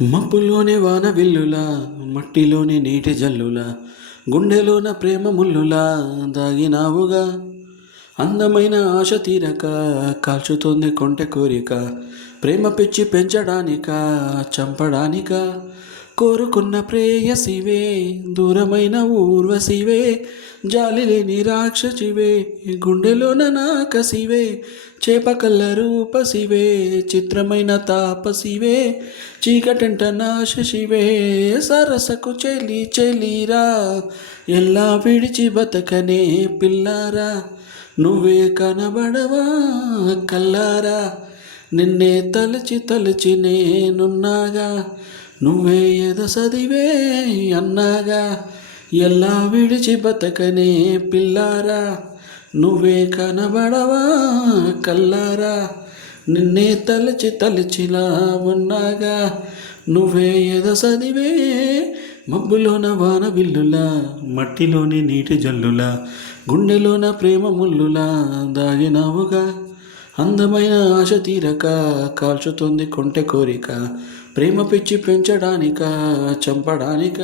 మబ్బులోనే వాన విల్లులా మట్టిలోని నీటి జల్లులా గుండెలోన ప్రేమ ముల్లులా దాగినావుగా అందమైన ఆశ తీరక కాల్చుతోంది కొంటె కోరిక ప్రేమ పిచ్చి పెంచడానిక చంపడానిక కోరుకున్న ప్రేయసివే దూరమైన ఊర్వశివే జాలి లేని రాక్షసివే గుండెలోన నాకసివే చేపకల్ల రూపసివే చిత్రమైన తాపసివే చీకటంట నాశశివే సరసకు చెలి చెలిరా ఎలా విడిచి బతకనే పిల్లారా నువ్వే కనబడవా కల్లారా నిన్నే తలచి తలచి నేనున్నాగా నువ్వే ఎదసదివే అన్నాగా ఎలా విడిచి బతకనే పిల్లారా నువ్వే కనబడవా కల్లారా నిన్నే తలచి తలచిలా ఉన్నాగా నువ్వే ఎదసదివే మబ్బులోన వాన విల్లులా మట్టిలోని నీటి జల్లులా గుండెలోన ప్రేమ ముల్లులా దాగినావుగా అందమైన ఆశ తీరక కాల్చుతుంది కొంటె కోరిక ప్రేమ పిచ్చి పెంచడానిక చంపడానిక